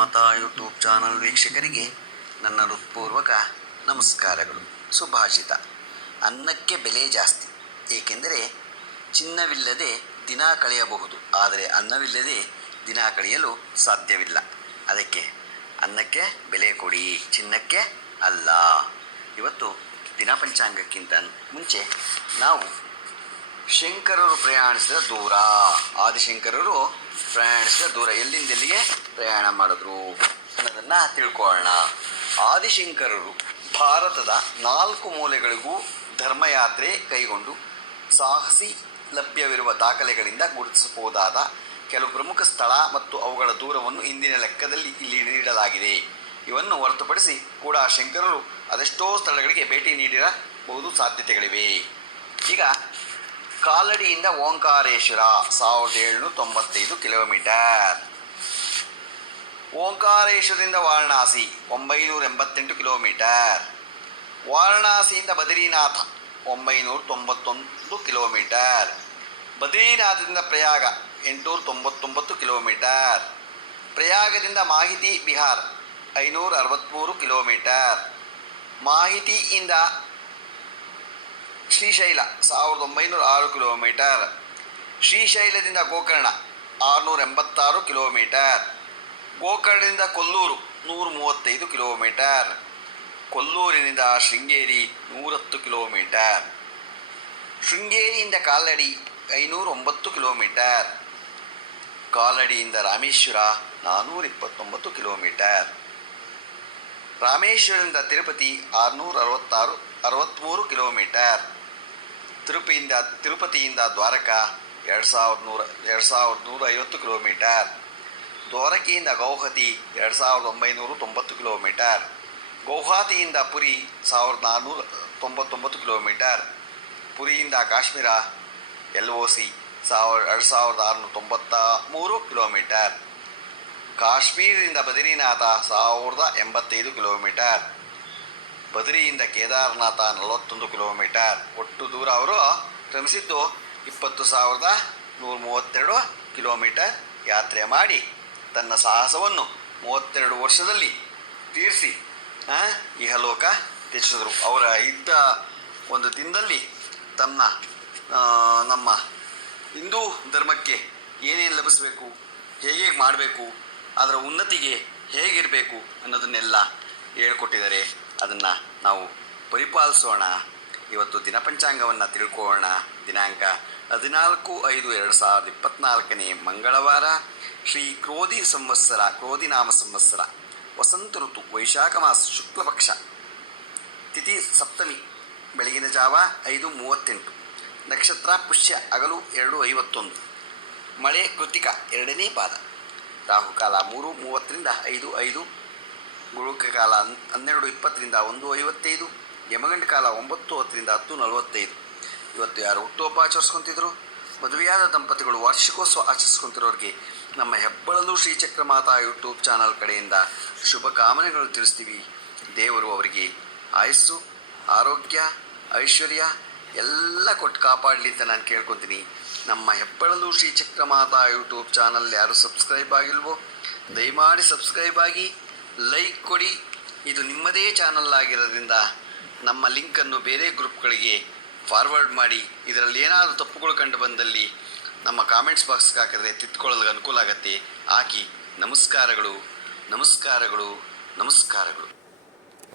Chakramata YouTube channel ವೀಕ್ಷಕರಿಗೆ ನನ್ನ ಹೃತ್ಪೂರ್ವಕ ನಮಸ್ಕಾರಗಳು. ಸುಭಾಷಿತ: ಅನ್ನಕ್ಕೆ ಬೆಲೆ ಜಾಸ್ತಿ, ಏಕೆಂದರೆ ಚಿನ್ನವಿಲ್ಲದೆ ದಿನ ಕಳೆಯಬಹುದು, ಆದರೆ ಅನ್ನವಿಲ್ಲದೆ ದಿನ ಕಳೆಯಲು ಸಾಧ್ಯವಿಲ್ಲ. ಅದಕ್ಕೆ ಅನ್ನಕ್ಕೆ ಬೆಲೆ ಕೊಡಿ, ಚಿನ್ನಕ್ಕೆ ಅಲ್ಲ. ಇವತ್ತು ದಿನ ಪಂಚಾಂಗಕ್ಕಿಂತ ಮುಂಚೆ ನಾವು ಶಂಕರರು ಪ್ರಯಾಣಿಸಿದ ದೂರ, ಆದಿಶಂಕರರು ಪ್ರಯಾಣಿಸಿದ ದೂರ, ಎಲ್ಲಿಂದ ಎಲ್ಲಿಗೆ ಪ್ರಯಾಣ ಮಾಡಿದ್ರು ಅನ್ನೋದನ್ನು ತಿಳ್ಕೊಳ್ಳೋಣ. ಆದಿಶಂಕರರು ಭಾರತದ 4 ಮೂಲೆಗಳಿಗೂ ಧರ್ಮಯಾತ್ರೆ ಕೈಗೊಂಡು ಸಾಹಸಿ ಲಭ್ಯವಿರುವ ದಾಖಲೆಗಳಿಂದ ಗುರುತಿಸಬಹುದಾದ ಕೆಲವು ಪ್ರಮುಖ ಸ್ಥಳ ಮತ್ತು ಅವುಗಳ ದೂರವನ್ನು ಇಂದಿನ ಲೆಕ್ಕದಲ್ಲಿ ಇಲ್ಲಿ ನೀಡಲಾಗಿದೆ. ಇವನ್ನು ಹೊರತುಪಡಿಸಿ ಕೂಡ ಶಂಕರರು ಅದೆಷ್ಟೋ ಸ್ಥಳಗಳಿಗೆ ಭೇಟಿ ನೀಡಿರಬಹುದು ಸಾಧ್ಯತೆಗಳಿವೆ. ಈಗ ಕಾಲಡಿಯಿಂದ ಓಂಕಾರೇಶ್ವರ 1795 ಕಿಲೋಮೀಟರ್. ಓಂಕಾರೇಶ್ವರದಿಂದ ವಾರಣಾಸಿ 988 ಕಿಲೋಮೀಟರ್. ವಾರಣಾಸಿಯಿಂದ ಬದ್ರಿನಾಥ 991 ಕಿಲೋಮೀಟರ್. ಬದ್ರಿನಾಥದಿಂದ ಪ್ರಯಾಗ 899 ಕಿಲೋಮೀಟರ್. ಪ್ರಯಾಗದಿಂದ ಮಾಹಿತಿ ಬಿಹಾರ್ 563 ಕಿಲೋಮೀಟರ್. ಮಾಹಿತಿಯಿಂದ ಶ್ರೀಶೈಲ 1906 ಕಿಲೋಮೀಟರ್. ಶ್ರೀಶೈಲದಿಂದ ಗೋಕರ್ಣ 686 ಕಿಲೋಮೀಟರ್. ಗೋಕರ್ಣದಿಂದ ಕೊಲ್ಲೂರು 135 ಕಿಲೋಮೀಟರ್. ಕೊಲ್ಲೂರಿನಿಂದ ಶೃಂಗೇರಿ 110 ಕಿಲೋಮೀಟರ್. ಶೃಂಗೇರಿಯಿಂದ ಕಾಲಡಿ 509 ಕಿಲೋಮೀಟರ್. ಕಾಲಡಿಯಿಂದ ರಾಮೇಶ್ವರ 429 ಕಿಲೋಮೀಟರ್. ರಾಮೇಶ್ವರದಿಂದ ತಿರುಪತಿ 663 ಕಿಲೋಮೀಟರ್. ತಿರುಪತಿಯಿಂದ ದ್ವಾರಕಾ 2150 ಕಿಲೋಮೀಟರ್. ದ್ವಾರಕೆಯಿಂದ ಗೌಹತಿ 2990 ಕಿಲೋಮೀಟರ್. ಗೌಹಾತಿಯಿಂದ ಪುರಿ 1499 ಕಿಲೋಮೀಟರ್. ಪುರಿಯಿಂದ ಕಾಶ್ಮೀರ LOC 2693 ಕಿಲೋಮೀಟರ್. ಕಾಶ್ಮೀರದಿಂದ ಬದ್ರಿನಾಥ 1085 ಕಿಲೋಮೀಟರ್. ಬದ್ರಿಯಿಂದ ಕೇದಾರನಾಥ 41 ಕಿಲೋಮೀಟರ್. ಒಟ್ಟು ದೂರ ಅವರು ಕ್ರಮಿಸಿದ್ದು 20,132 ಕಿಲೋಮೀಟರ್ ಯಾತ್ರೆ ಮಾಡಿ ತನ್ನ ಸಾಹಸವನ್ನು 32 ವರ್ಷದಲ್ಲಿ ತೀರಿಸಿ ಇಹಲೋಕ ತ್ಯಜಿಸಿದರು. ಅವರ ಇದ್ದ ಒಂದು ದಿನದಲ್ಲಿ ನಮ್ಮ ಹಿಂದೂ ಧರ್ಮಕ್ಕೆ ಏನೇನು ಲಭಿಸಬೇಕು, ಹೇಗೆ ಮಾಡಬೇಕು, ಅದರ ಉನ್ನತಿಗೆ ಹೇಗಿರಬೇಕು ಅನ್ನೋದನ್ನೆಲ್ಲ ಹೇಳ್ಕೊಟ್ಟಿದ್ದಾರೆ. ಅದನ್ನು ನಾವು ಪರಿಪಾಲಿಸೋಣ. ಇವತ್ತು ದಿನಪಂಚಾಂಗವನ್ನು ತಿಳ್ಕೊಳ್ಳೋಣ. ದಿನಾಂಕ 14/5/2024 ಮಂಗಳವಾರ. ಶ್ರೀ ಕ್ರೋಧಿನಾಮ ಸಂವತ್ಸರ, ವಸಂತ ಋತು, ವೈಶಾಖ ಮಾಸ, ಶುಕ್ಲ ಪಕ್ಷ, ತಿಥಿ ಸಪ್ತಮಿ, ಬೆಳಗಿನ ಜಾವ 5:38, ನಕ್ಷತ್ರ ಪುಷ್ಯ, ಹಗಲು 2:51, ಮಳೆ ಕೃತಿಕ 2ನೇ ಪಾದ, ರಾಹುಕಾಲ 3:30 5:05, ಗುಳುಕ ಕಾಲ 12:20 1:55, ಯಮಗಂಡ ಕಾಲ 9:10 10:45. ಇವತ್ತು ಯಾರು ಹುಟ್ಟುಹಬ್ಬ ಆಚರಿಸ್ಕೊತಿದ್ರು, ಮದುವೆಯಾದ ದಂಪತಿಗಳು ವಾರ್ಷಿಕೋತ್ಸವ ಆಚರಿಸ್ಕೊತಿರೋರಿಗೆ ನಮ್ಮ ಹೆಬ್ಬಳಲು ಶ್ರೀ ಚಕ್ರಮಾತಾ ಯೂಟ್ಯೂಬ್ ಚಾನಲ್ ಕಡೆಯಿಂದ ಶುಭ ಕಾಮನೆಗಳು ತಿಳಿಸ್ತೀವಿ. ದೇವರು ಅವರಿಗೆ ಆಯಸ್ಸು, ಆರೋಗ್ಯ, ಐಶ್ವರ್ಯ ಎಲ್ಲ ಕೊಟ್ಟು ಕಾಪಾಡಲಿ ಅಂತ ನಾನು ಕೇಳ್ಕೊತೀನಿ. ನಮ್ಮ ಹೆಬ್ಬಳಲು ಶ್ರೀ ಚಕ್ರಮಾತಾ ಯೂಟ್ಯೂಬ್ ಚಾನಲ್ ಯಾರು ಸಬ್ಸ್ಕ್ರೈಬ್ ಆಗಿಲ್ವೋ ದಯಮಾಡಿ ಸಬ್ಸ್ಕ್ರೈಬ್ ಆಗಿ, ಲೈಕ್ ಕೊಡಿ. ಇದು ನಿಮ್ಮದೇ ಚಾನಲ್ ಆಗಿರೋದ್ರಿಂದ ನಮ್ಮ ಲಿಂಕನ್ನು ಬೇರೆ ಗ್ರೂಪ್ಗಳಿಗೆ ಫಾರ್ವರ್ಡ್ ಮಾಡಿ. ಇದರಲ್ಲಿ ಏನಾದರೂ ತಪ್ಪುಗಳು ಕಂಡು ಬಂದಲ್ಲಿ ನಮ್ಮ ಕಾಮೆಂಟ್ಸ್ ಬಾಕ್ಸ್ಗೆ ಹಾಕಿದ್ರೆ ತಿದ್ದುಕೊಳ್ಳಲು ಅನುಕೂಲ ಆಗುತ್ತೆ. ಹಾಕಿ. ನಮಸ್ಕಾರಗಳು, ನಮಸ್ಕಾರಗಳು, ನಮಸ್ಕಾರಗಳು.